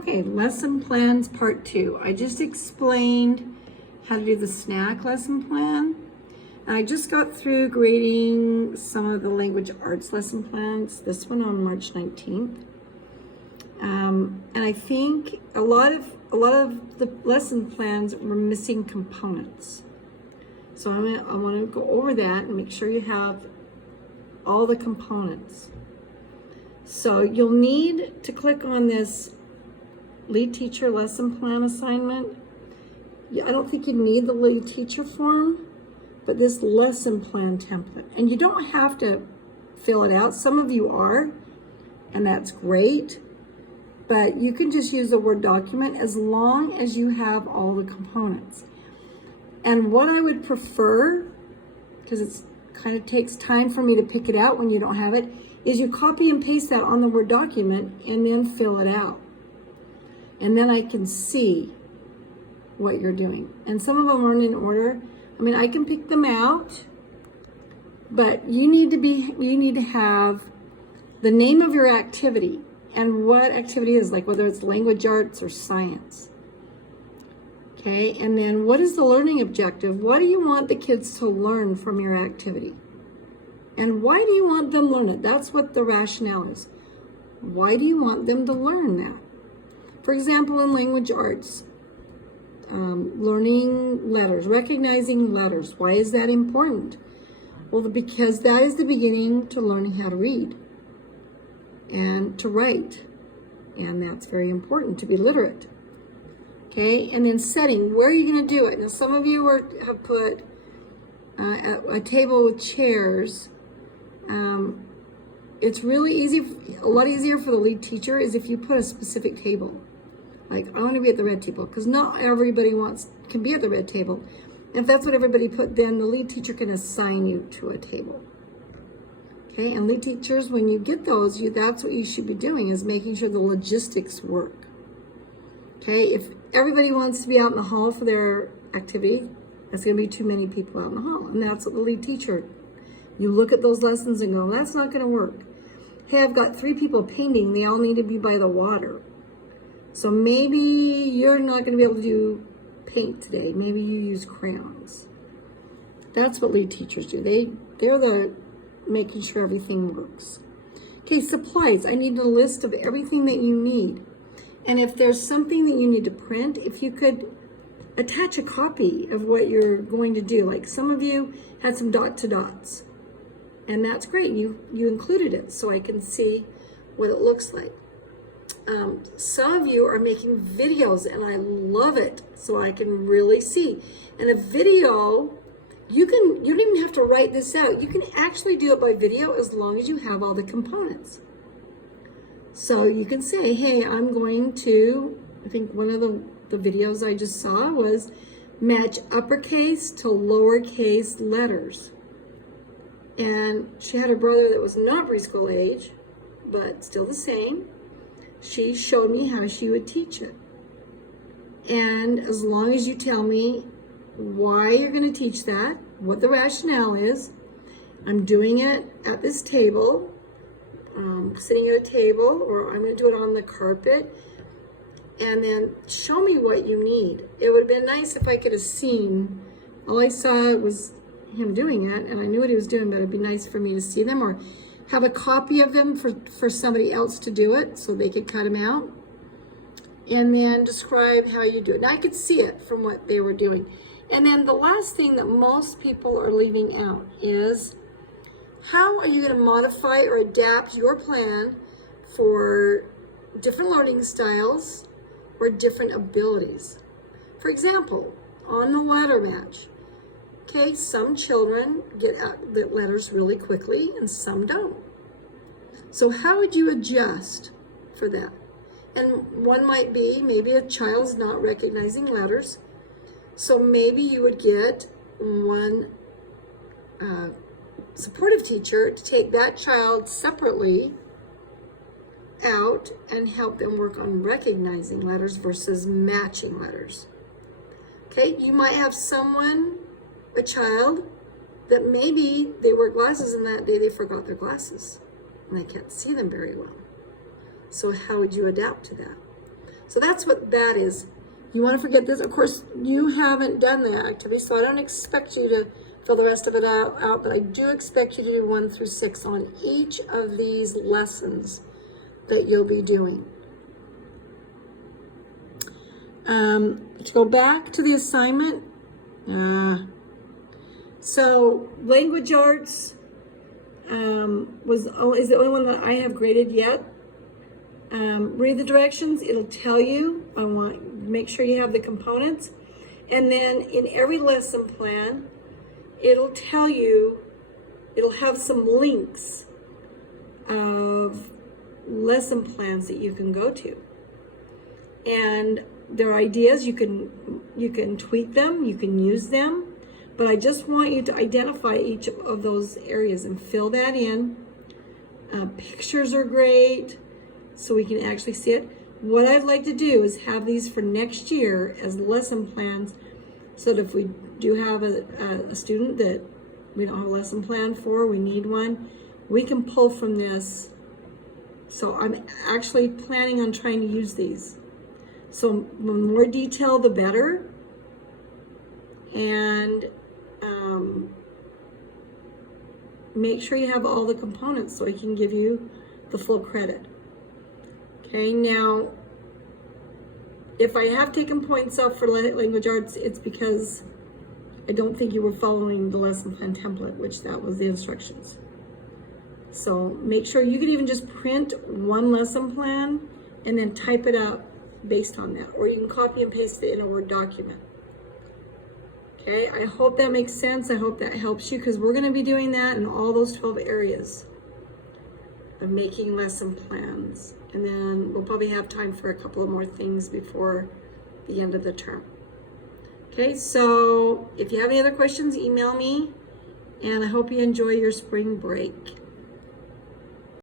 Okay, lesson plans part 2. I just explained how to do the snack lesson plan. I just got through grading some of the language arts lesson plans, this one on March 19th. And I think a lot of the lesson plans were missing components. So I want to go over that and make sure you have all the components. So you'll need to click on this lead teacher lesson plan assignment. I don't think you need the lead teacher form, but this lesson plan template. And you don't have to fill it out. Some of you are, and that's great. But you can just use a Word document as long as you have all the components. And what I would prefer, because it kind of takes time for me to pick it out when you don't have it, is you copy and paste that on the Word document and then fill it out. And then I can see what you're doing. And some of them aren't in order. I mean, I can pick them out, but you need to have the name of your activity and what activity is, like whether it's language arts or science. Okay, and then what is the learning objective? What do you want the kids to learn from your activity? And why do you want them to learn it? That's what the rationale is. Why do you want them to learn that? For example, in language arts, learning letters, recognizing letters. Why is that important? Well, because that is the beginning to learning how to read and to write. And that's very important, to be literate. Okay, and then setting, where are you going to do it? Now, some of you have put a table with chairs. It's really easy, a lot easier for the lead teacher is if you put a specific table. Like, I want to be at the red table, because not everybody can be at the red table. If that's what everybody put, then the lead teacher can assign you to a table. Okay, and lead teachers, when you get those, that's what you should be doing, is making sure the logistics work. Okay, if everybody wants to be out in the hall for their activity, that's going to be too many people out in the hall. And that's what the lead teacher, you look at those lessons and go, that's not going to work. Hey, I've got 3 people painting. They all need to be by the water. So maybe you're not going to be able to do paint today. Maybe you use crayons. That's what lead teachers do. They're the making sure everything works. Okay, supplies. I need a list of everything that you need. And if there's something that you need to print, if you could attach a copy of what you're going to do. Like some of you had some dot-to-dots. And that's great. You included it so I can see what it looks like. Some of you are making videos, and I love it, so I can really see. And a video, you don't even have to write this out. You can actually do it by video as long as you have all the components. So you can say, hey, I'm going to, I think one of the videos I just saw was match uppercase to lowercase letters. And she had a brother that was not preschool age, but still the same. She showed me how she would teach it. And as long as you tell me why you're going to teach that, what the rationale is, I'm doing it at this table, sitting at a table, or I'm going to do it on the carpet, and then show me what you need. It would have been nice if I could have seen. All I saw was him doing it, and I knew what he was doing, but it'd be nice for me to see them, or have a copy of them for somebody else to do it so they could cut them out. And then describe how you do it. Now I could see it from what they were doing. And then the last thing that most people are leaving out is, how are you going to modify or adapt your plan for different learning styles or different abilities? For example, on the letter match, okay, some children get out the letters really quickly and some don't. So how would you adjust for that? And one might be, maybe a child's not recognizing letters. So maybe you would get one supportive teacher to take that child separately out and help them work on recognizing letters versus matching letters. Okay, you might have a child that maybe they wear glasses and that day they forgot their glasses and they can't see them very well. So how would you adapt to that? So that's what that is. You want to forget this. Of course, you haven't done the activity, so I don't expect you to fill the rest of it out, but I do expect you to do 1 through 6 on each of these lessons that you'll be doing. To go back to the assignment, so language arts is the only one that I have graded yet. Read the directions, it'll tell you. Make sure you have the components. And then in every lesson plan, it'll tell you, it'll have some links of lesson plans that you can go to. And their ideas, you can tweak them, you can use them, but I just want you to identify each of those areas and fill that in. Pictures are great, so we can actually see it. What I'd like to do is have these for next year as lesson plans, so that if we do have a student that we don't have a lesson plan for, we need one, we can pull from this. So I'm actually planning on trying to use these. So the more detail, the better. And make sure you have all the components so I can give you the full credit. Okay, now, if I have taken points off for language arts, it's because I don't think you were following the lesson plan template, which that was the instructions. So make sure you could even just print one lesson plan and then type it out based on that, or you can copy and paste it in a Word document. Okay, I hope that makes sense. I hope that helps you, because we're going to be doing that in all those 12 areas of making lesson plans. And then we'll probably have time for a couple of more things before the end of the term. Okay, so if you have any other questions, email me, and I hope you enjoy your spring break.